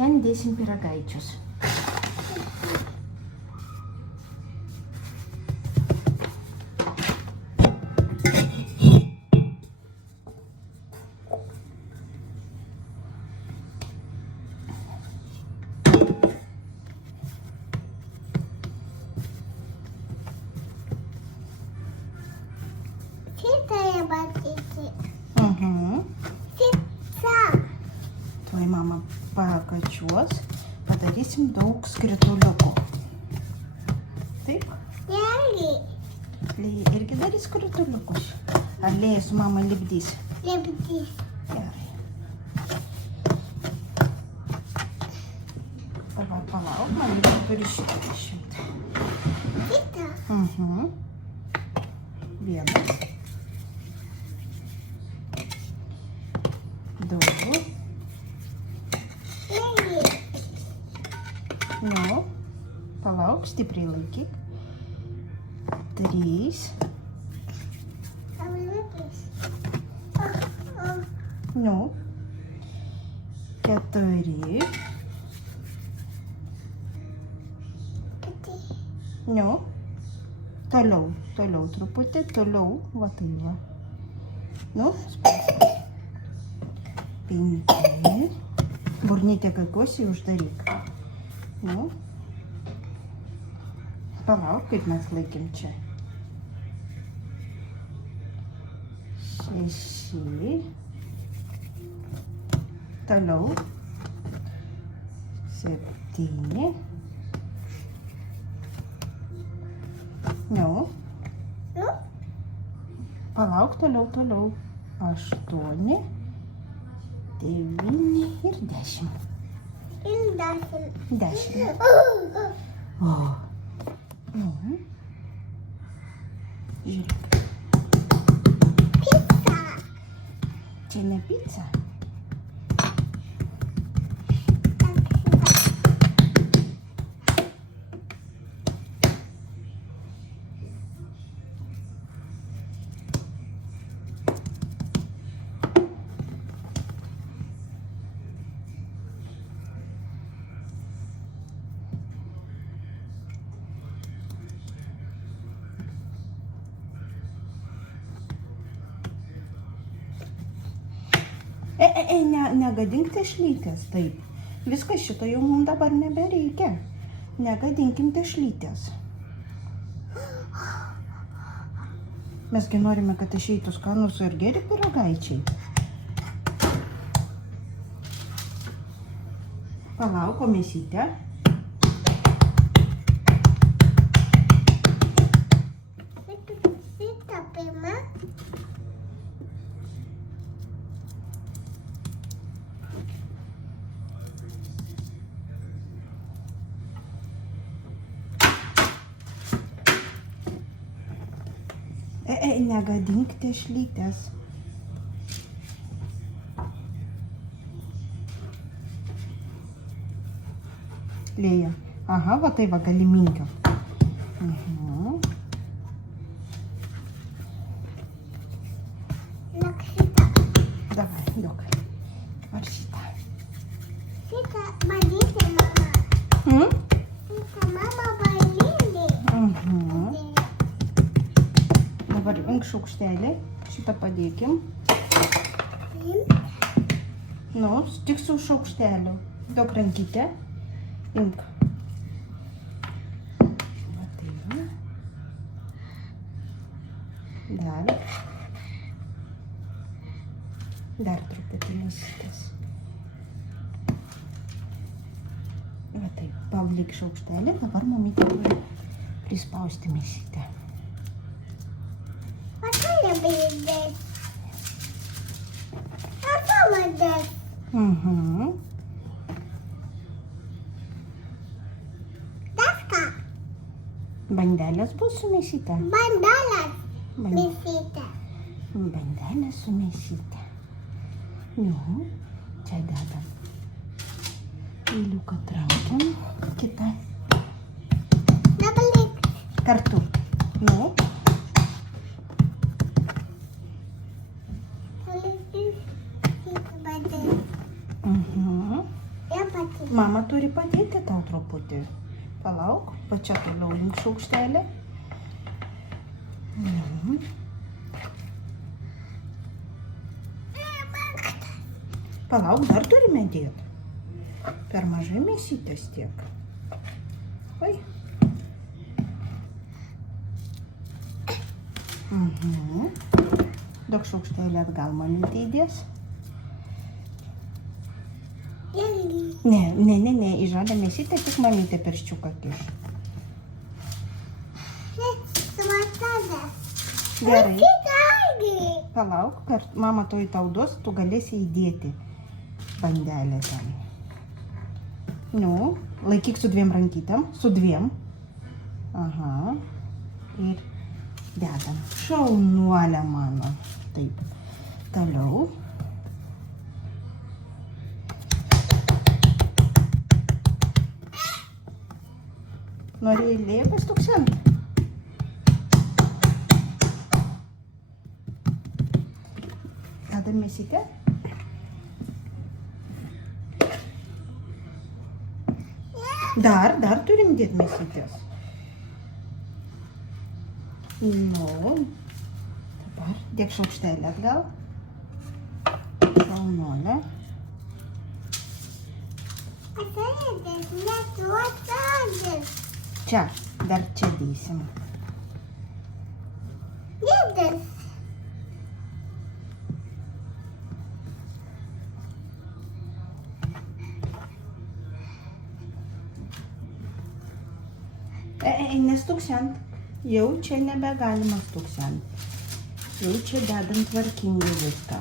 Ten dėsim pyragaičius. Tuoj mama pakačiuos, padarysim daug skrituliukų. Taip? Lėja irgi darys skrituliukus. Ar Lėja su mama lipdys? Lipdys. Gerai. Palauk, man reikia turi šitą išimti. Šitą? Vienas. Du. Nu, palauk, stipriai laikyk. 3. Nu. 4. Nu. Toliau truputį, toliau, va tai va. Nu, 5. Burnytę kai kosį uždaryk. Nu. Palauk, kaip mes laikėm čia. 6. Toliau. 7. Nu. Palauk, toliau. 8. 9 ir 10. 10. O. Nu. Žiūrėk. Pica. Čia ne pica. Negadink tešlytės, taip. Viskas šito jau mums dabar nebereikia. Negadinkim tešlytės. Mesgi norime, kad išeitų skanūs ir geri pyragaičiai. Palauk, mėsytę. Šitą pirmą. Negadink tešlytės. Lėja. Aha, va tai va gali minkiot. Duok šitą. Davai, duok. Ar šitą. Šitą valyti, mama. Šitą mama valyti. Dabar imk šaukštelį, šitą padėkim. Nu, tik su šaukšteliu. Duok rankytę. Imk. Va tai va. Dar truputį mėsytės. Va taip, pablyk šaukštelį. Dabar mamytė turi prispausti mėsytę. Belediz. Yapamadık. Daska. Bandelės bus su mėsyte. Bandalas. Mėsytė. Bandelės su mėsyte. Nu, čia dedam. Eiliuką traukiam. Kitą. Nebalik. Kartu. Nu. Я пойти. mama turi padėti tau truputį. Palauk, va čia toliau link šaukštelį. Nu. Palauk, dar turime dėti. Per mažai mėsytės tiek. Oi. Daug šaukštelį atgal mamytė įdės. Ne, į žadą mėsytę tik mamytė pirščiuką kiš. Gerai. Palauk, mama to į tau duos, tu galėsi įdėti bandelę ten. Nu, laikyk su 2 rankytėm, su 2. Aha. Ir dedam. Šaunuolė mano. Taip. Toliau. Norėjai lėpės tuksent? Dedam mėsytę. Dar turim dėti mėsytės. Nu, dabar dėk šaukštelį atgal. Šaunuolė. Čia, dar čia dėsim. Nestuksent. Jau čia nebegalima stuksent. Jau čia dedam tvarkingai viską.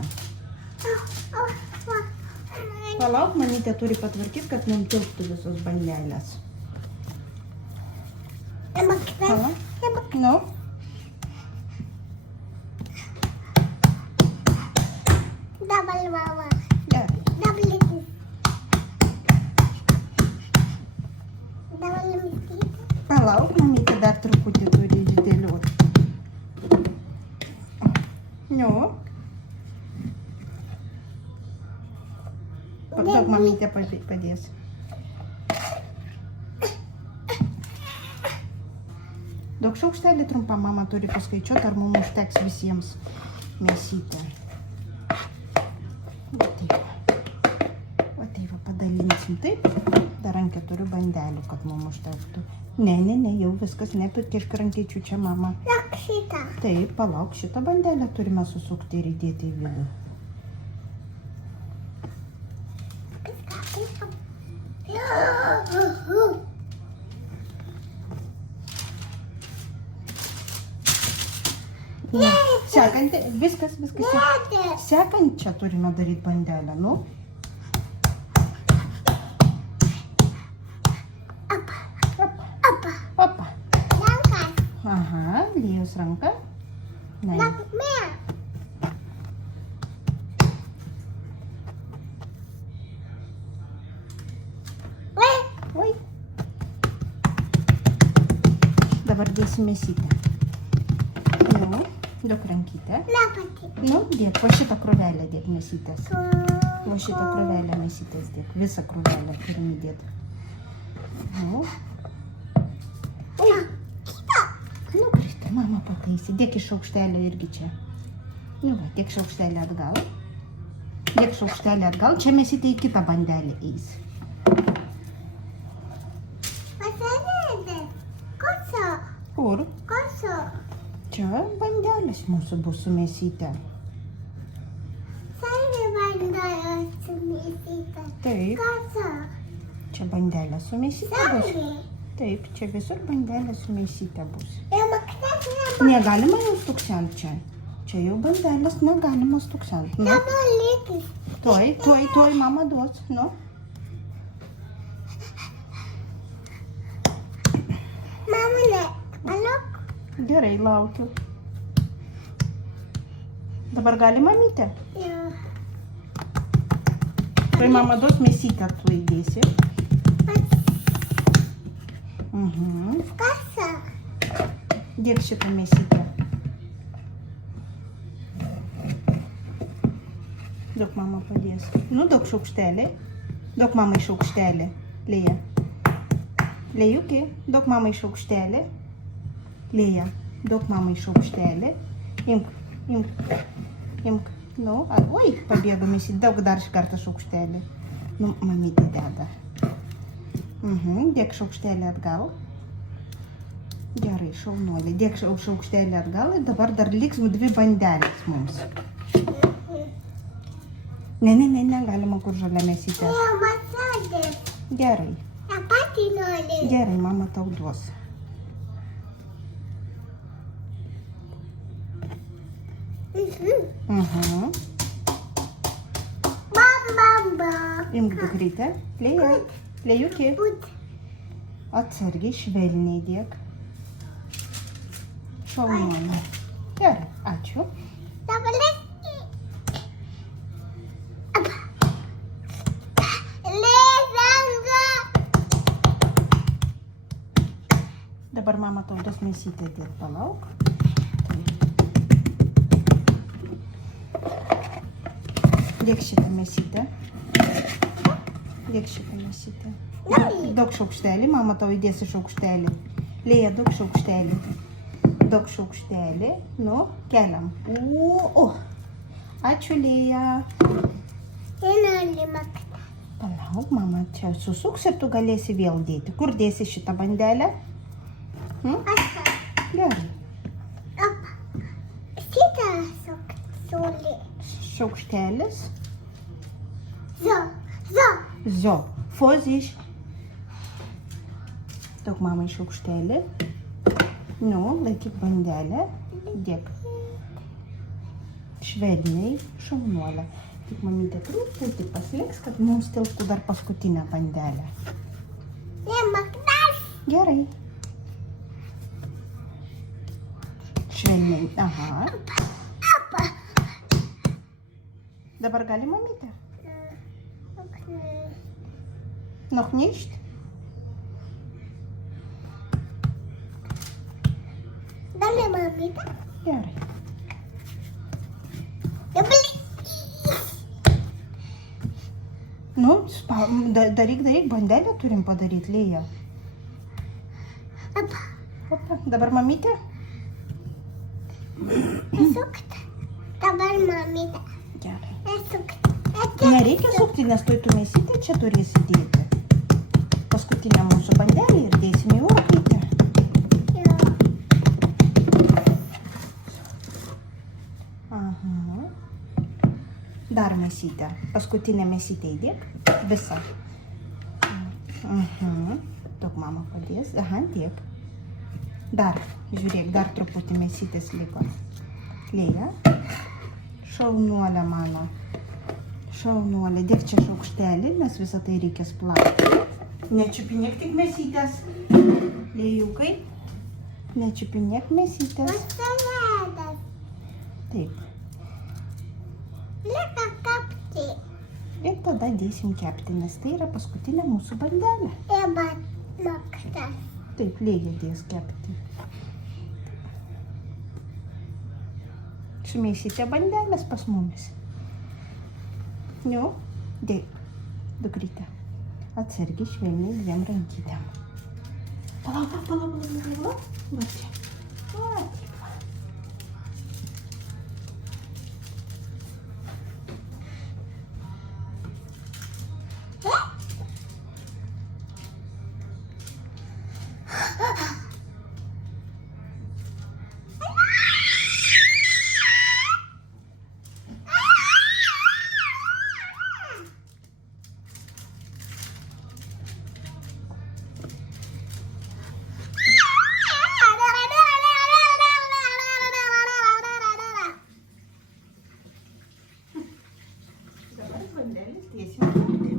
Palauk, mamytė turi patvarkyti, kad mums tilptų visos bandelės. Palauk. Nu. Double mama. Gerai. Double mistake. Palauk, mamytė dar truputį turi išdėlioti. Nu. Daug mamytė padės. Daug šaukštelį trumpą mama turi paskaičiuoti, ar mums užteks visiems mėsytę. Va taip, padalinsim taip. Dar ant 4 bandelių, kad mums užtektų. Ne, jau viskas, nepikišk rankyčių čia, mama. Šitą. Taip, palauk, šitą bandelę turime susukti ir įdėti į vidų. Sekantį, viskas. Sekančią turime daryti bandelę, nu. Opa. Aha, Lijos ranka. Oi. Dabar dėsim mėsytę. Nu, duok rankytę. Nu, dėk, va šitą krūvelę dėk mėsytės. Va šitą krūvelę mėsytės dėk. Visą krūvelę turim įdėti. Nu. Oi. Nukritė, mama pataisė. Dėk iš šaukštelio irgi čia. Nu, va, dėk šaukštelį atgal. Dėk šaukštelį atgal. Čia mėsytė į kitą bandelę eis. Kur? Čia bandelės mūsų bus su mėsytė. Taip. Čia bandelė su mėsytė bus. Taip, čia visur bandelė su mėsytė bus. Negalima jau stuksent čia. Čia jau bandelės negalima stuksent. Nu. Tuoj mama duos. Nu. Gerai, laukiu. Dabar gali mamytė? Tuoj mama duos mėsytę, tu įdėsi. Dėk šitą mėsytę. Daug mama padės. Nu, daug šaukštelį. Duok mamai šaukštelį. Lėja. Lėjuki, duok mamai šaukštelį. Lėja, duok mamai šaukštelį. Imk. Nu, oi, pabėgo mesyti. Daug dar kartą šaukštelį. Nu, mamytė deda. Dėk šaukštelį atgal. Gerai, šaunuolį. Dėk šaukštelį atgal ir dabar dar liks 2 bandelės mums. Ne, galima kur žalia mėsytė. Gerai. Gerai, mama tau duos. Imk dukrytę. Lėja. Lėjuki. Atsargiai, švelniai dėk. Šaunuolį. Gerai, ačiū. Dabar mama tau duos mėsytę dėt, palauk. Dėk šitą mėsytę. Daug šaukštelį, mama tau įdėsi šaukštelį. Lėja, daug šaukštelį. Nu, keliam. O, ačiū, Lėja. Palauk, mama, čia susuks ir tu galėsi vėl dėti. Kur dėsi šitą bandelę? Gerai. Šaukštelis. Zo. Vorsicht. Duok mamai šaukštelį. Nu, laikyk bandelę. Dėk. Švelniai, šaunuolę. Tik mamytė truputį pasliks, kad mums tilptų dar paskutinę bandelę. Gerai. Švelniai. Aha. Dabar gali mamytė? Noch nicht? Gali mamytė? Gerai. Nu, daryk, bandelę turim padaryti, Lėja. Opa, dabar mamytė? Dabar mamytė. Gerai. Nereikia sukti, nes tuoj tu mėsytę čia turėsi dėti. Paskutinę mūsų bandelę ir dėsime į orkaitę. Aha. Dar mėsytę. Paskutinę mėsytę įdėk. Visą. Daug mama padės. Aha, dėk. Dar, žiūrėk, dar truputį mėsytės liko. Lėja. Šaunuolė mano. Šaunuolė. Dėk čia šaukštelį, nes visą tai reikės plauti. Nečiupinėk tik mėsytės. Lėjukai. Nečiupinėk mėsytės. Taip. Lieka kapti. Ir tada dėsim kepti, nes tai yra paskutinė mūsų bandelė. Taip, Lėja dės kepti. Sumėsite bandelės pas mumis. Nu, dėk, dukrytė. Atsargiai, švelniai, 2 rankytėm. Palauk. Va čia. Va, taip va. Bandelės tiesiai.